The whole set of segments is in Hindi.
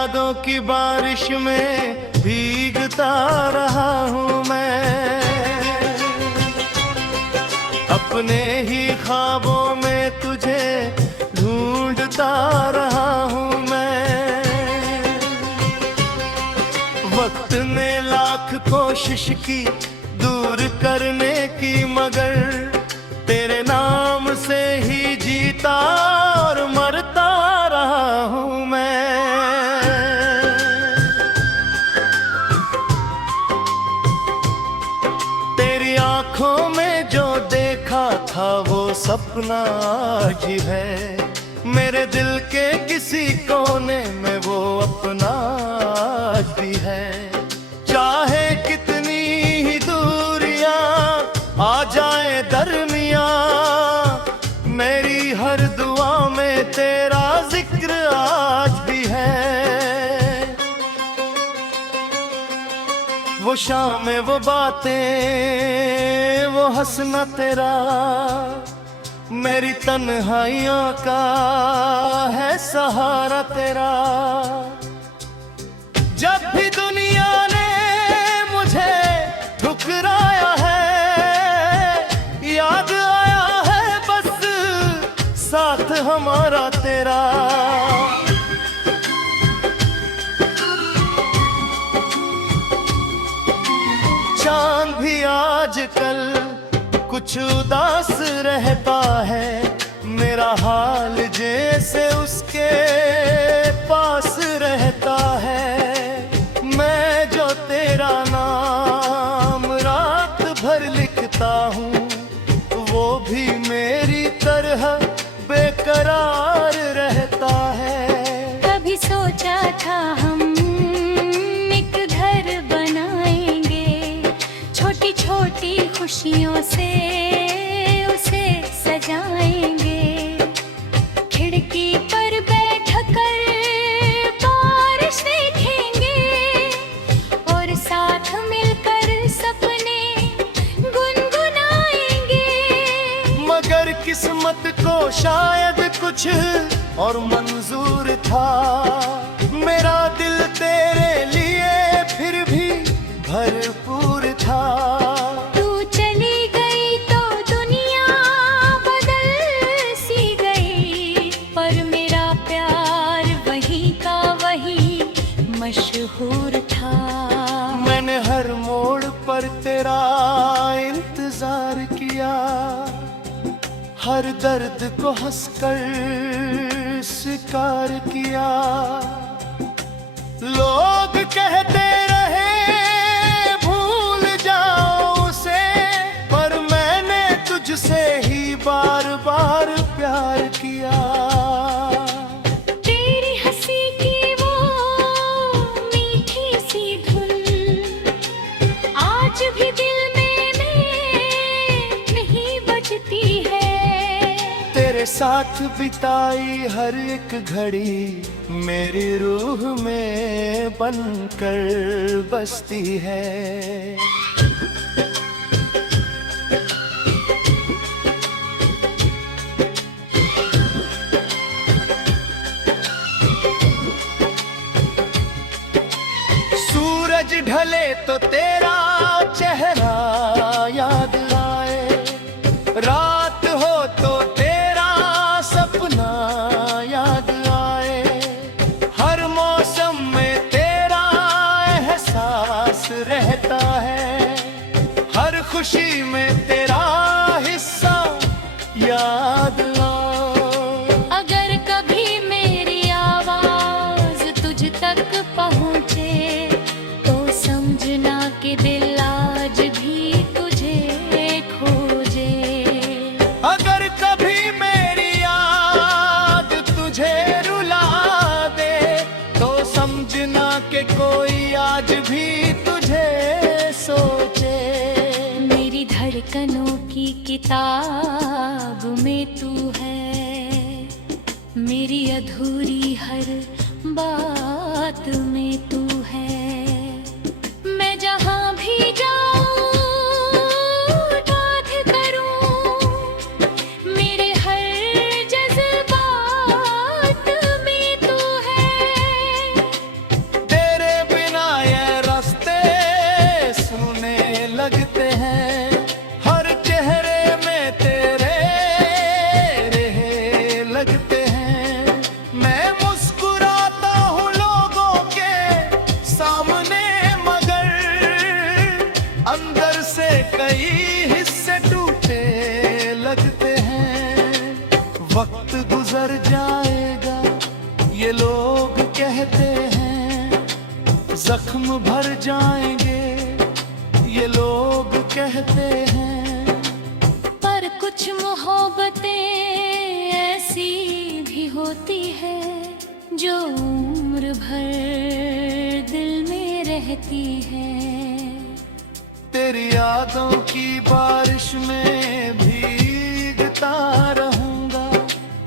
यादों की बारिश में भीगता रहा हूँ मैं, अपने ही ख्वाबों में तुझे ढूंढता रहा हूँ मैं। वक्त ने लाख कोशिश की दूर करने की, मगर तेरे नाम से ही जीता और मरता रहा हूँ मैं। तेरी आंखों में जो देखा था वो सपना आज ही है, मेरे दिल के किसी कोने में वो अपना आज भी है। चाहे कितनी ही दूरियां आ जाए दरमियां, मेरी हर दुआ में तेरा जिक्र आज भी है। वो शामें वो बातें वो हंसना तेरा, मेरी तन्हाइयों का है सहारा तेरा। जब भी दुनिया ने मुझे ठुकराया है, याद आया है बस साथ हमारा तेरा। चांद भी आजकल कुछ उदास रहता है, मेरा हाल जैसे उसके पास रहता है। मैं जो तेरा नाम रात भर लिखता हूँ, वो भी मेरी तरह बेकरार रहता है। कभी सोचा था हम एक घर बनाएंगे, छोटी छोटी खुशियों से उसे सजाएंगे। खिड़की पर बैठकर बारिश देखेंगे और साथ मिलकर सपने गुनगुनाएंगे। मगर किस्मत को शायद कुछ और मंजूर था, मेरा दिल तेरे लिए फिर भी भरपूर था। तू चली गई तो दुनिया बदल सी गई, पर मेरा प्यार वहीं का वहीं मशहूर था। मैंने हर मोड़ पर तेरा इंतजार किया, हर दर्द को हंसकर स्वीकार किया। लोग कहते रहे भूल जाओ उसे, पर मैंने तुझसे ही बार बार प्यार किया। तेरी हंसी की वो मीठी सी धुन आज भी दिल में नहीं बजती है। तेरे साथ बिताई हर एक घड़ी मेरी रूह में बनकर बसती है। सूरज ढले तो तेरा चेहरा याद आए, रात हो तो तेरा सपना याद आए। हर मौसम में तेरा एहसास रहता है, हर खुशी में तेरा हिस्सा याद आए। अगर कभी मेरी आवाज तुझ तक पहुँचे तो समझना कि दिल आज भी तुझे खोजे। अगर कभी मेरी याद तुझे रुला दे तो समझना कि कोई आज भी तुझे सोचे। मेरी धड़कनों की किताब में तू है, मेरी अधूरी हर बात में तू है। मैं जहाँ भी जाऊँ बात करूँ, मेरे हर जज्बात में तू है। ये लोग कहते हैं जख्म भर जाएंगे, ये लोग कहते हैं। पर कुछ मोहब्बतें ऐसी भी होती है जो उम्र भर दिल में रहती है। तेरी यादों की बारिश में भीगता रहूंगा,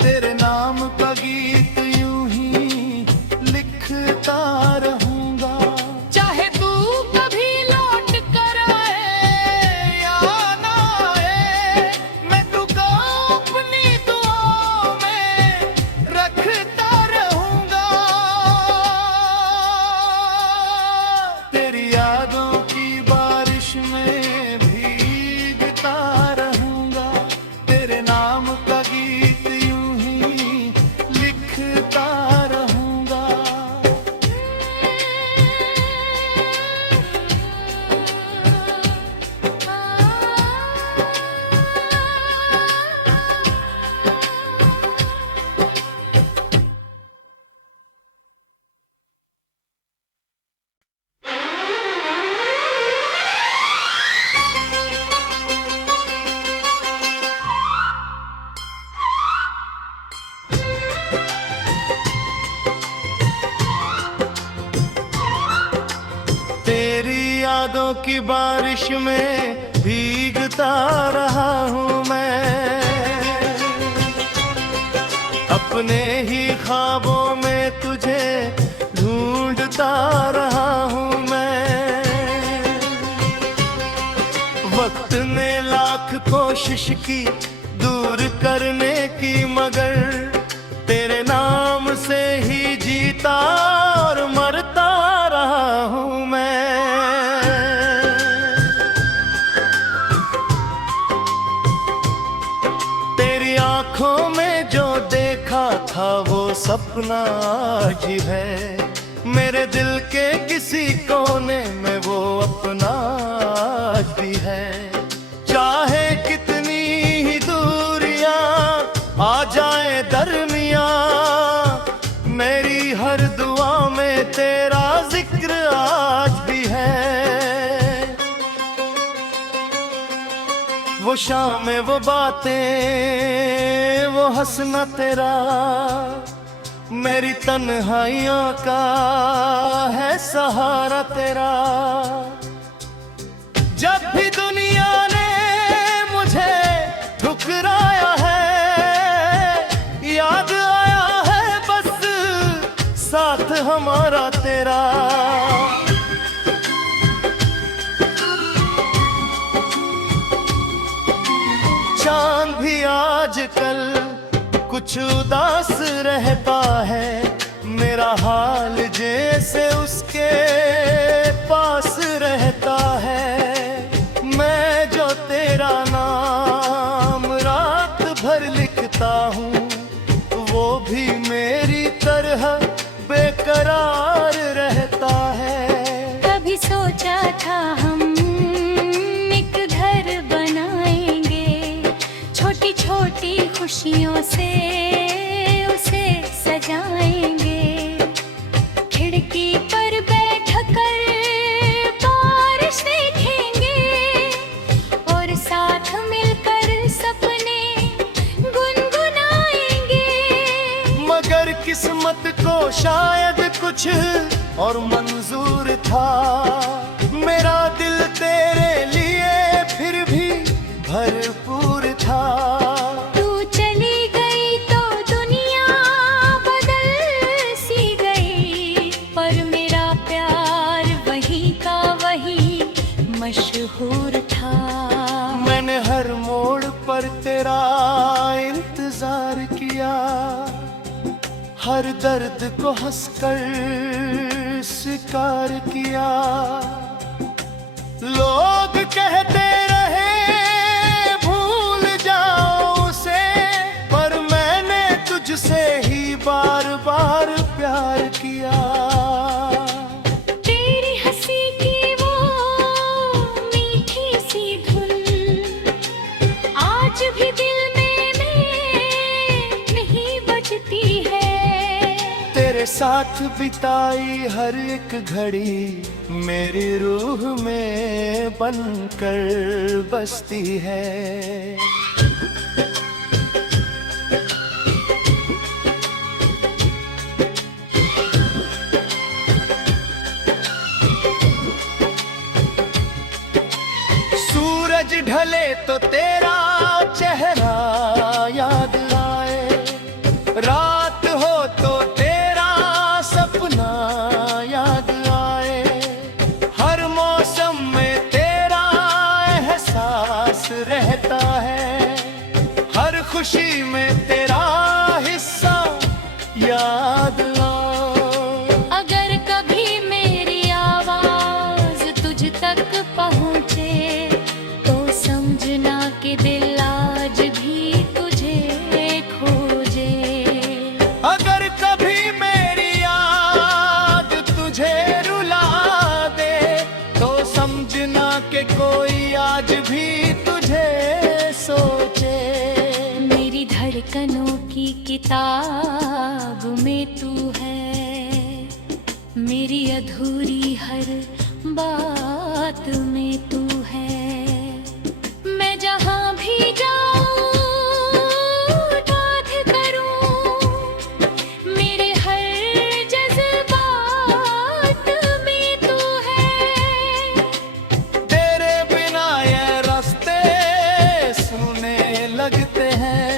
तेरे नाम का गीत यूं ही लिखता रहूंगा। चाहे तू कभी लौट कर आए या ना आए, मैं तुझको अपनी दुआओं में रखता रहूंगा। तेरी यादों की बारिश में भीगता रहूंगा, तेरे नाम का गीत यूं ही लिखता रहूंगा। तेरी यादों की बारिश में भीगता रहा हूँ मैं, अपने ही ख्वाबों में तुझे ढूंढता रहा हूँ मैं। वक्त ने लाख कोशिश की दूर करने की, मगर तेरे नाम से ही जीता और मरता रहा हूँ मैं। तेरी आंखों में जो देखा था वो सपना आज ही है, मेरे दिल के किसी कोने में वो अपना आज भी है। चाहे कितनी ही दूरियां आ जाए दरमियां, मेरी हर दुआ में तेरा जिक्र आज भी है। वो शाम वो बातें वो हंसना तेरा, मेरी तन्हाइयों का है सहारा तेरा। जब भी दुनिया ने मुझे ठुकराया है, याद आया है बस साथ हमारा तेरा। चांद भी आजकल कुछ उदास रहता है, मेरा हाल जैसे उसके पास रहता है। मैं जो तेरा नाम रात भर लिखता हूँ, वो भी मेरी तरह बेकरार रहता है। कभी सोचा था हम एक घर बनाएंगे, छोटी छोटी खुशियों से उसे सजाएंगे। खिड़की पर बैठकर बारिश देखेंगे और साथ मिलकर सपने गुनगुनाएंगे। मगर किस्मत को शायद कुछ और मंजूर था, मेरा दिल तेरे लिए फिर भी भरपूर था। तू चली गई तो दुनिया बदल सी गई, पर मेरा प्यार वही का वही मशहूर था। मैंने हर मोड़ पर तेरा इंतजार किया, हर दर्द को हंसकर स्वीकार किया। लोग कहते रहे भूल जाओ उसे, पर मैंने तुझसे ही बार बार प्यार किया। तेरी हंसी की वो मीठी सी धुन आज भी दिल में नहीं बजती है। तेरे साथ बिताई हर एक घड़ी मेरी रूह में बनकर बसती है। सूरज ढले तो तेरा चेहरा याद आए, रात हो तो तेरा सपना याद आए, हर मौसम में तेरा एहसास रहता है, हर खुशी में तेरा हिस्सा याद आए। अगर कभी मेरी आवाज तुझ तक पहुँचे तो समझना कि दिल आज भी तुझे खोजे। अगर कभी मेरी याद तुझे रुला दे तो समझना कि कोई आज भी तुझे सोचे। मेरी धड़कनों की किताब में तू है, मेरी अधूरी हर बात में तू है। मैं जहाँ भी जाऊँ बात करूँ, मेरे हर जज्बात में तू है। तेरे बिना ये रास्ते सुने लगते हैं,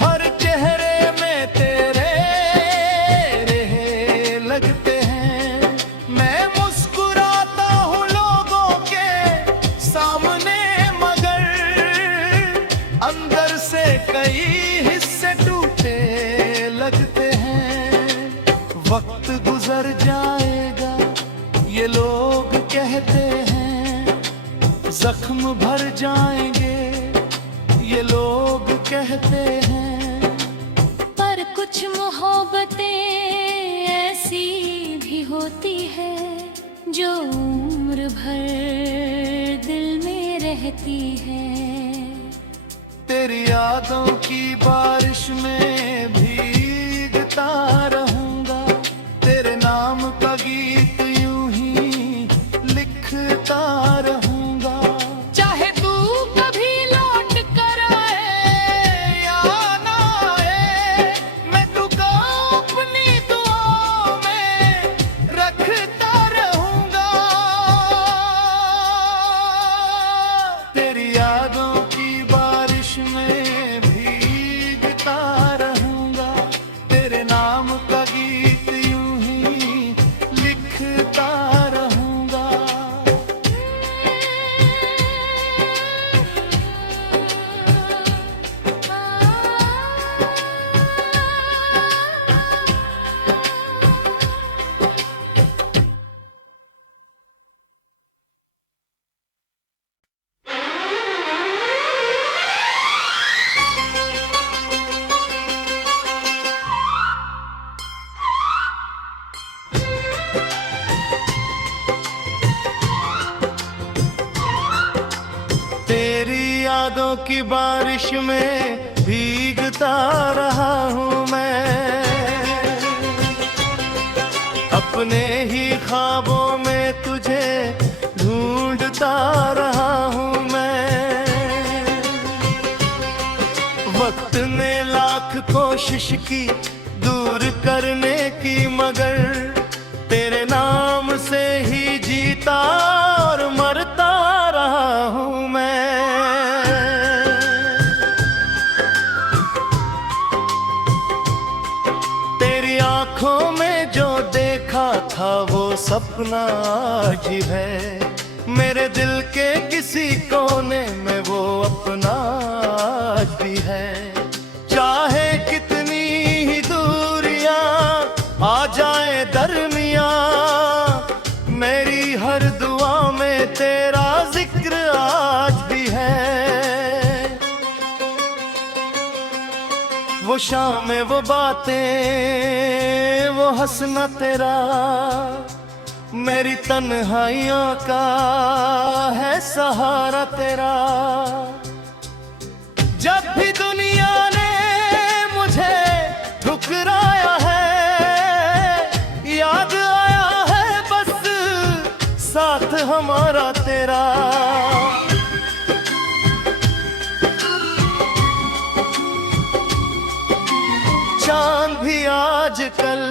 हर चेहरे में तेरे रहे लगते हैं। मैं मुस्कुराता हूँ लोगों के सामने, मगर अंदर से कई हिस्से टूटे लगते हैं। वक्त गुजर जाएगा ये लोग कहते हैं, जख्म भर जाएंगे ये लोग कहते हैं। पर कुछ मोहब्बतें ऐसी भी होती है जो उम्र भर दिल में रहती है। तेरी यादों की बारिश में भीगता रहूंगा, तेरे नाम का गीत यूं ही लिखता रहूंगा। चाहे तू कभी लौट कर आए या ना आए, मैं तुझको अपनी दुआओं में रखता रहूंगा। तेरी यादों की बारिश में भीगता रहूंगा, तेरे नाम का गीत यूं ही लिखता रहूंगा। तेरी यादों की बारिश में भीगता रहा हूँ मैं, अपने ही ख्वाबों में तुझे ढूंढता रहा हूँ मैं। वक्त ने लाख कोशिश की दूर करने की, मगर तेरे नाम से ही जीता और मरता रहा हूँ मैं। तेरी आंखों में जो देखा था वो सपना आज ही है, मेरे दिल के किसी कोने में वो अपना आज भी है। चाहे कितनी ही दूरियां आ जाए दरमियां, मेरी हर दुआ में तेरा जिक्र आज भी है। वो शामें वो बातें वो हंसना तेरा, मेरी तन्हाइयों का है सहारा तेरा। जब भी दुनिया ने मुझे ठुकराया है, हमारा तेरा। चांद भी आजकल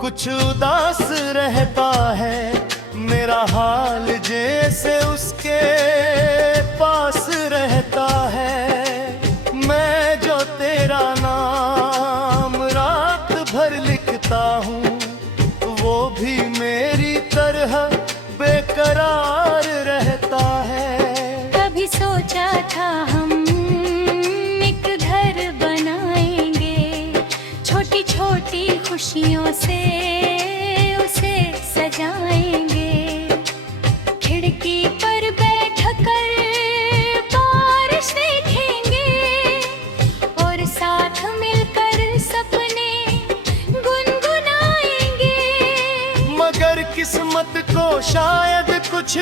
कुछ उदास रहता है, मेरा हाल जैसे उसके पास रहता है। मैं जो तेरा नाम रात भर लिखता हूँ, वो भी मेरी तरह बेकरार रहता है। कभी सोचा था हम एक घर बनाएंगे, छोटी छोटी खुशियों से उसे सजाएंगे। खिड़की पर बैठकर बारिश देखेंगे और साथ मिलकर सपने गुनगुनाएंगे। मगर किस्मत को शायद कुछ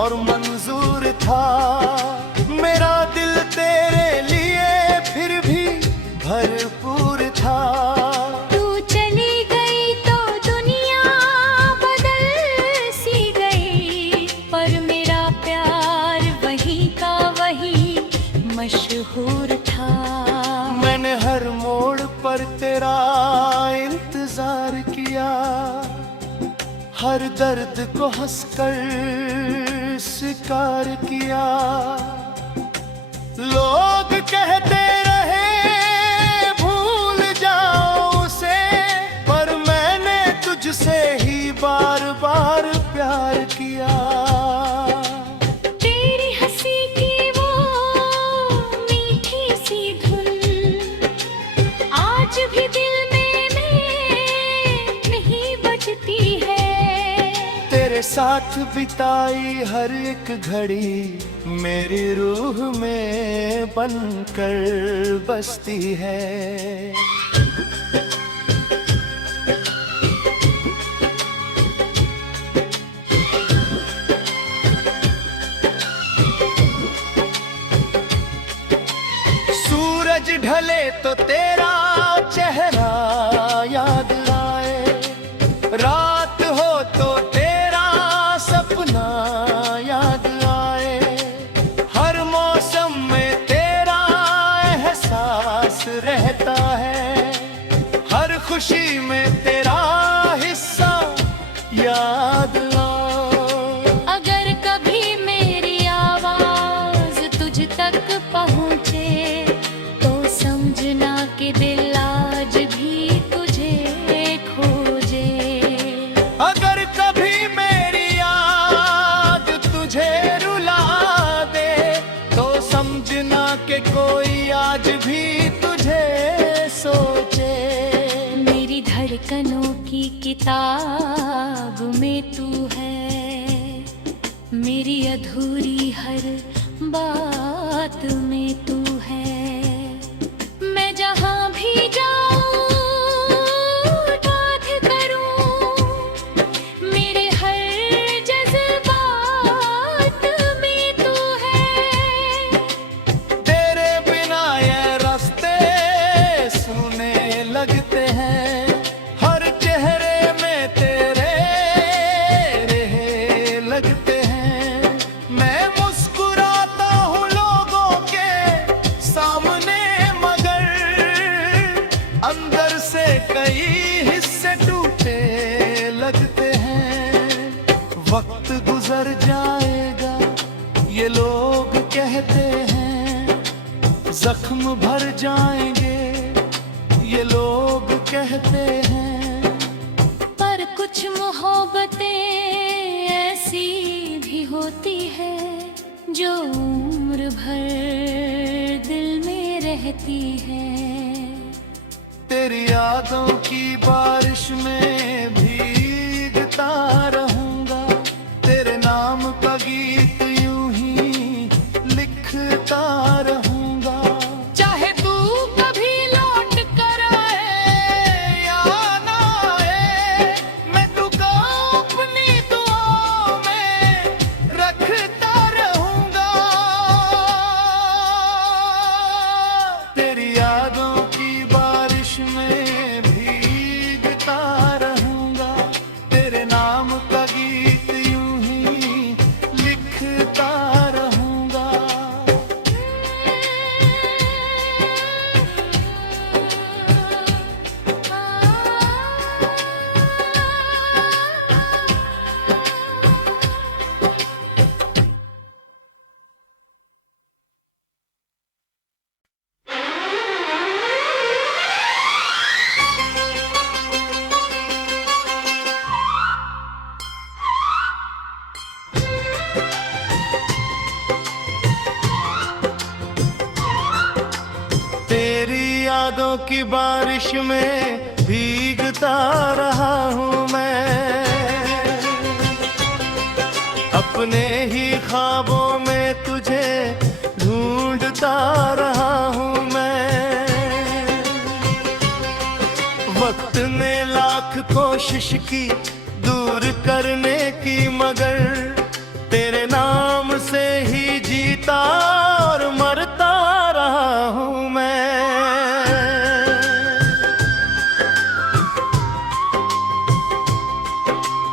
और मंजूर था, मेरा दिल तेरे लिए फिर भी भरपूर था। तू चली गई तो दुनिया बदल सी गई, पर मेरा प्यार वही का वही मशहूर था। मैंने हर मोड़ पर तेरा इंतजार किया, हर दर्द को हंसकर स्वीकार किया। लोग कहते रहे भूल जाओ उसे, पर मैंने तुझसे ही बार बार प्यार किया। तेरी हंसी की वो मीठी सी धुन आज भी दिल में नहीं बजती है। तेरे साथ बिताई हर एक घड़ी मेरी रूह में बनकर बसती है। सूरज ढले तो तेरा चेहरा याद आए, रात हो तो तेरा सपना याद आए। हर मौसम में तेरा एहसास रहता है, हर खुशी में तेरा हिस्सा याद आए। अगर कभी मेरी आवाज तुझ तक पहुँचे तो समझना कि दिल आज भी तुझे खोजे। अगर कभी मेरी याद तुझे रुला दे, तो समझना कि कोई आज भी तुझे सोचे। मेरी धड़कनों की किताब में तू है, मेरी अधूरी हर बात में तू है। मैं जहाँ भी जाऊँ बात करूँ, मेरे हर जज्बात में तू है। तेरे बिना ये रास्ते सुने लगते हैं, हर चेहरे में तेरे रहे लगते हैं। मैं मुस्कुराता हूँ लोगों के सामने, मगर अंदर से कई हिस्से टूटे लगते हैं। वक्त गुजर जाएगा ये लोग कहते हैं, जख्म भर जाएंगे ये लोग कहते हैं। पर कुछ मोहब्बतें ऐसी भी होती है जो उम्र भर दिल में रहती है। तेरी यादों की बारिश में भीगता रहूंगा, तेरे नाम का गीत यूं ही लिखता रहूंगा। चाहे तू कभी लौट कर आए या ना आए, मैं तुझको अपनी दुआओं में रखता रहूंगा। तेरी यादों की बारिश में भीगता यादों की बारिश में भीगता रहा हूँ मैं, अपने ही ख्वाबों में तुझे ढूंढता रहा हूँ मैं। वक्त ने लाख कोशिश की दूर करने की, मगर तेरे नाम से ही जीता और मरता रहा हूँ मैं।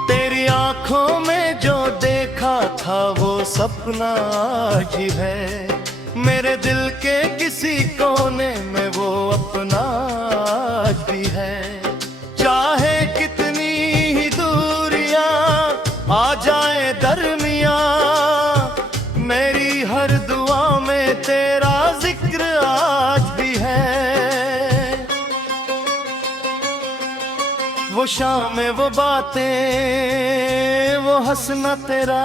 तेरी आंखों में जो देखा था वो सपना आज है, मेरे दिल के किसी कोने में वो अपना आज भी है। चाहे कितनी ही दूरियां आ जाए दरमियां, मेरी हर दुआ में तेरा जिक्र आज भी है। वो शामें वो बातें वो हंसना तेरा,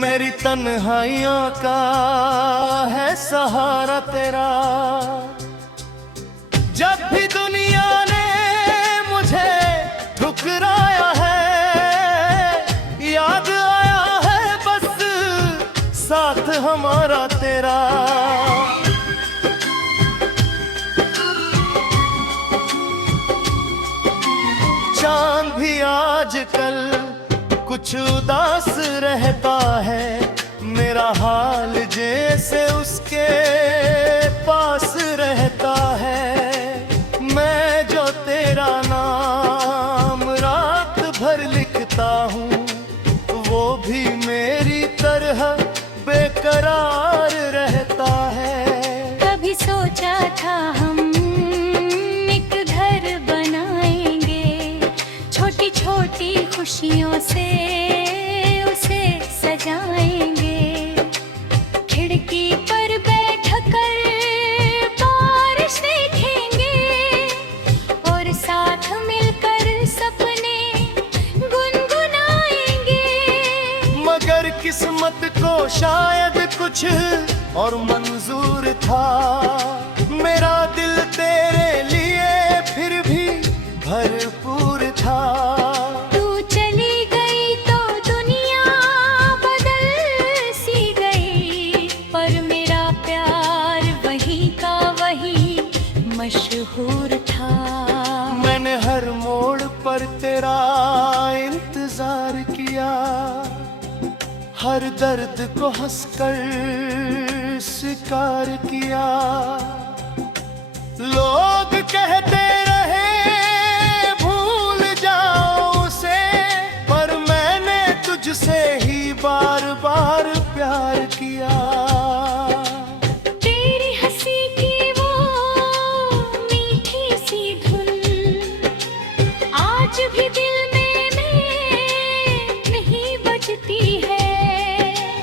मेरी तन्हाइयों का है सहारा तेरा। जब भी दुनिया ने मुझे ठुकराया है, याद आया है बस साथ हमारा तेरा। चांद भी आजकल कुछ उदास रहता है, मेरा हाल जैसे उसके पास रहता है। मैं जो तेरा नाम रात भर लिखता हूँ, वो भी मेरी तरह बेकरार रहता है। कभी सोचा था हम एक घर बनाएंगे, छोटी छोटी खुशियों से उसे सजाएंगे। खिड़की पर बैठकर बारिश देखेंगे और साथ मिलकर सपने गुनगुनाएंगे। मगर किस्मत को शायद कुछ और मंजूर था, मेरा दिल तेरे लिए फिर भी भरपूर था। मशहूर था। मैंने हर मोड़ पर तेरा इंतजार किया, हर दर्द को हंसकर स्वीकार किया। लोग कहते रहे भूल जाओ उसे, पर मैंने तुझसे ही बार बार प्यार किया।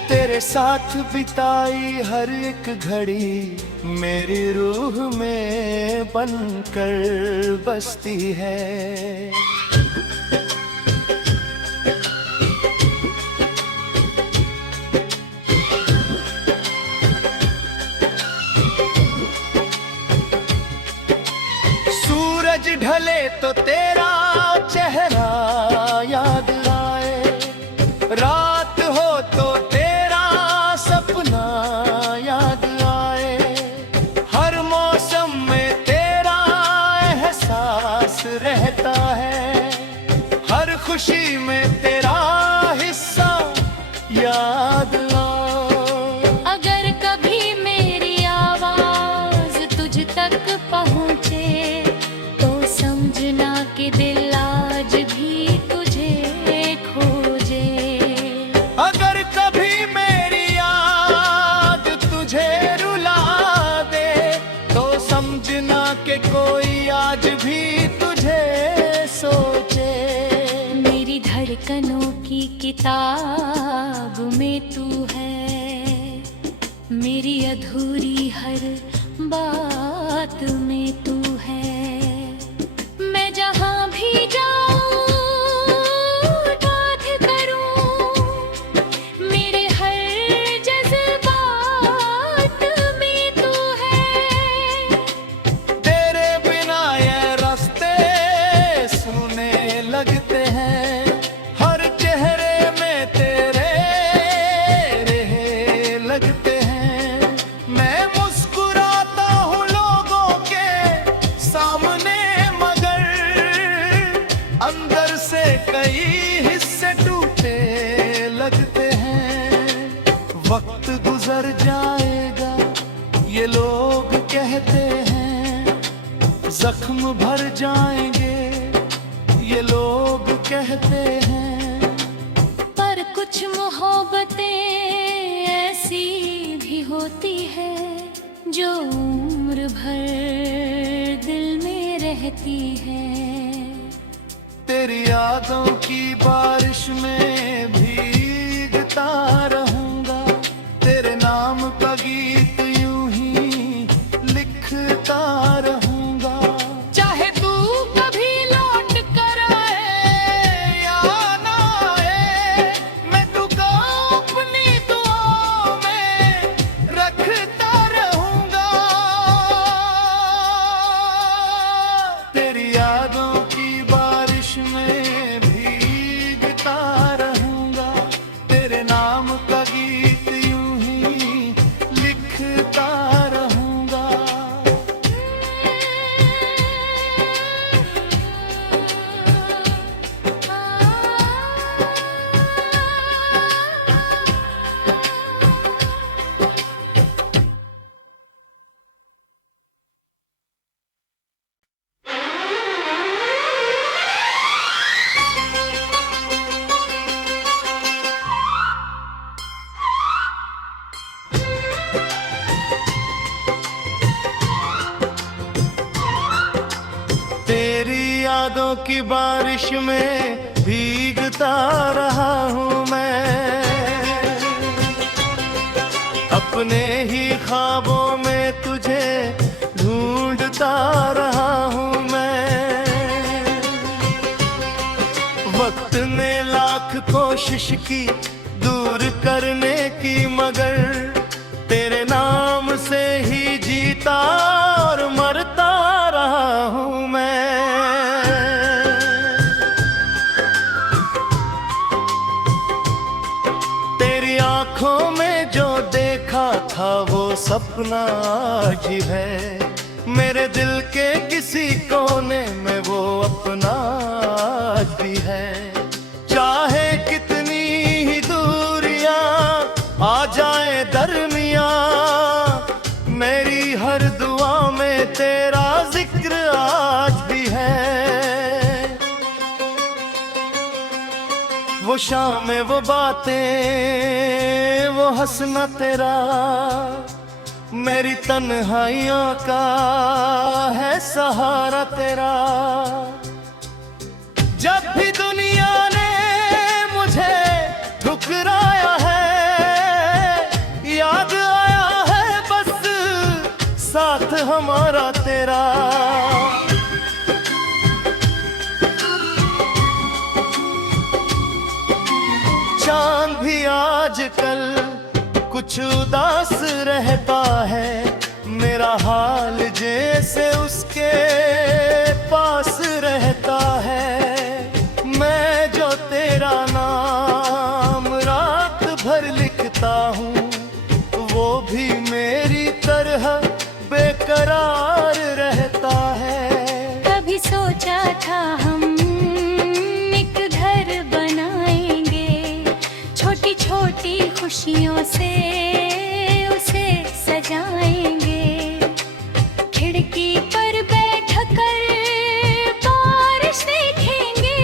तेरे साथ बिताई हर एक घड़ी मेरी रूह में बनकर बसती है। सूरज ढले तो तेरा चेहरा याद आए, रात हो तो तेरा सपना याद आए। हर मौसम में तेरा एहसास रहता है, हर खुशी में तेरा हिस्सा याद आए। अगर कभी मेरी आवाज तुझ तक पहुँचे तो समझना कि दिल आज भी तुझे खोजे। अगर कभी मेरी याद तुझे रुला दे तो समझना कि कोई आज भी तुझे सोचे। मेरी धड़कनों की किताब में तू है, मेरी अधूरी हर बात में तू है। मैं जहाँ भी जाऊँ बात करूँ, मेरे हर जज्बात में तू है। जख्म भर जाएंगे ये लोग कहते हैं। पर कुछ मोहब्बतें ऐसी भी होती है जो उम्र भर दिल में रहती है। तेरी यादों की बारिश में भीगता रहूंगा, तेरे नाम का गीत यूं ही लिखता रहूंगा। चाहे तू कभी लौट कर आए या ना आए, मैं तुझको अपनी दुआओं में रखता रहूंगा। तेरी यादों की बारिश में भीगता रहूंगा, तेरे नाम का गीत यूं ही लिखता रहूंगा। तेरी यादों की बारिश में भीगता रहा हूँ मैं, अपने ही ख्वाबों में तुझे ढूंढता रहा हूँ मैं। वक्त ने लाख कोशिश की दूर करने की, मगर तेरे नाम से ही जीता और मरता रहा हूँ मैं। तेरी आंखों में जो देखा था वो सपना आज है, मेरे दिल के किसी कोने में वो अपना आज भी है। चाहे कितनी ही दूरियां आ जाए दरमियां, मेरी हर दुआ में तेरा जिक्र आज भी है। वो शाम वो बातें वो हंसना तेरा, मेरी तन्हाइयों का है सहारा तेरा। जब भी दुनिया ने मुझे ठुकराया है, याद आया है बस साथ हमारा तेरा। चांद भी आजकल कुछ उदास रहता है, मेरा हाल जैसे उसके पास रहता है। मैं जो तेरा नाम रात भर लिखता हूँ, वो भी मेरी तरह बेकरार रहता है। कभी सोचा था हम एक घर बनाएंगे, छोटी छोटी खुशियों से उसे सजाएंगे। खिड़की पर बैठकर बारिश देखेंगे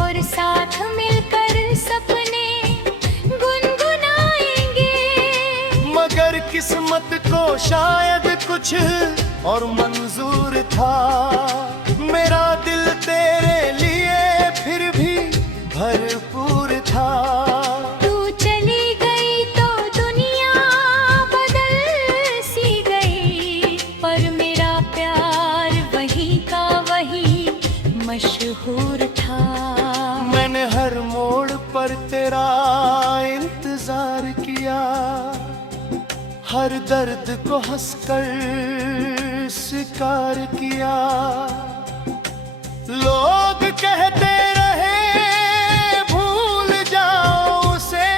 और साथ मिलकर सपने गुनगुनाएंगे। मगर किस्मत को शायद कुछ और मंजूर था, मेरा दिल तेरे लिए फिर भी भरपूर था। तू चली गई तो दुनिया बदल सी गई, पर मेरा प्यार वही का वही मशहूर था। मैंने हर मोड़ पर तेरा इंतजार किया, हर दर्द को हंसकर स्वीकार किया। लोग कहते रहे भूल जाओ उसे,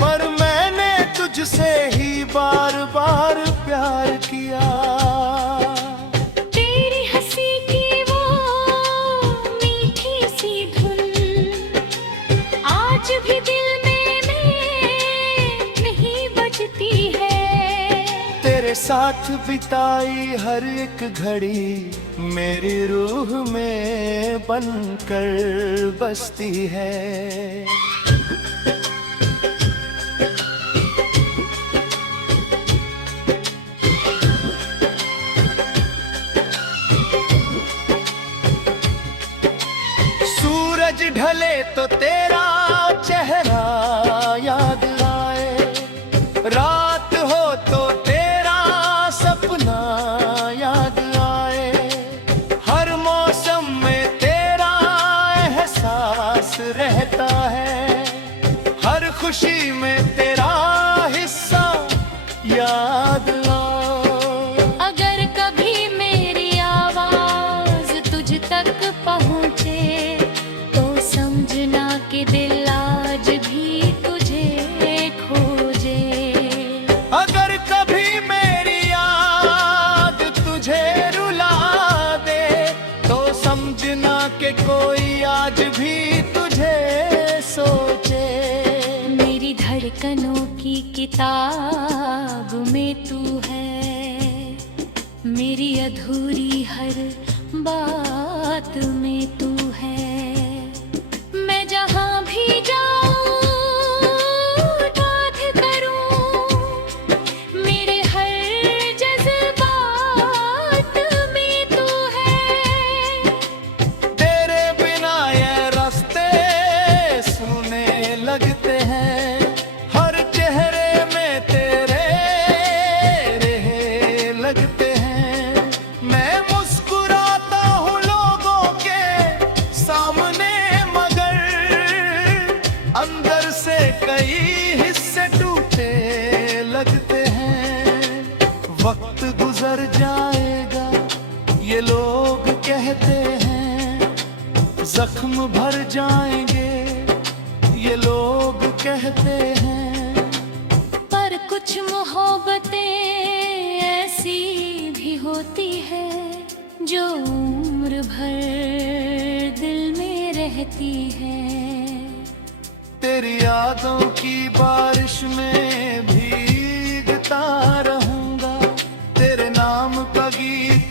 पर मैंने तुझसे ही बार बार प्यार किया। तेरी हंसी की वो मीठी सी धुन आज भी दिल में नहीं बजती है। साथ बिताई हर एक घड़ी मेरी रूह में बनकर बसती है। सूरज ढले तो तेरा चेहरा याद आए, रात हो तो तेरा सपना याद आए, हर मौसम में तेरा एहसास रहता है, हर खुशी में तेरा हिस्सा याद आए। अगर कभी मेरी आवाज तुझ तक पहुँचे तो समझना कि दिल आज भी तुझे खोजे। अगर कभी मेरी याद तुझे रुला दे तो समझना कि कोई आज भी तुझे सोचे। मेरी धड़कनों की किताब में तू है, मेरी अधूरी हर बात में तू है। मैं जहाँ भी जाऊँ बात करूँ, मेरे हर जज्बात में तू है। तेरे बिना ये रास्ते सुने लगते हैं, हर चेहरे में तेरे रहे लगते हैं। मैं मुस्कुराता हूँ लोगों के सामने, मगर अंदर से कई हिस्से टूटे लगते हैं। वक्त गुजर जाएगा ये लोग कहते हैं, जख्म भर जाएंगे ये लोग कहते हैं। पर कुछ मोहब्बतें ऐसी भी होती है जो उम्र भर दिल में रहती है। तेरी यादों की बारिश में भीगता रहूंगा, तेरे नाम का गीत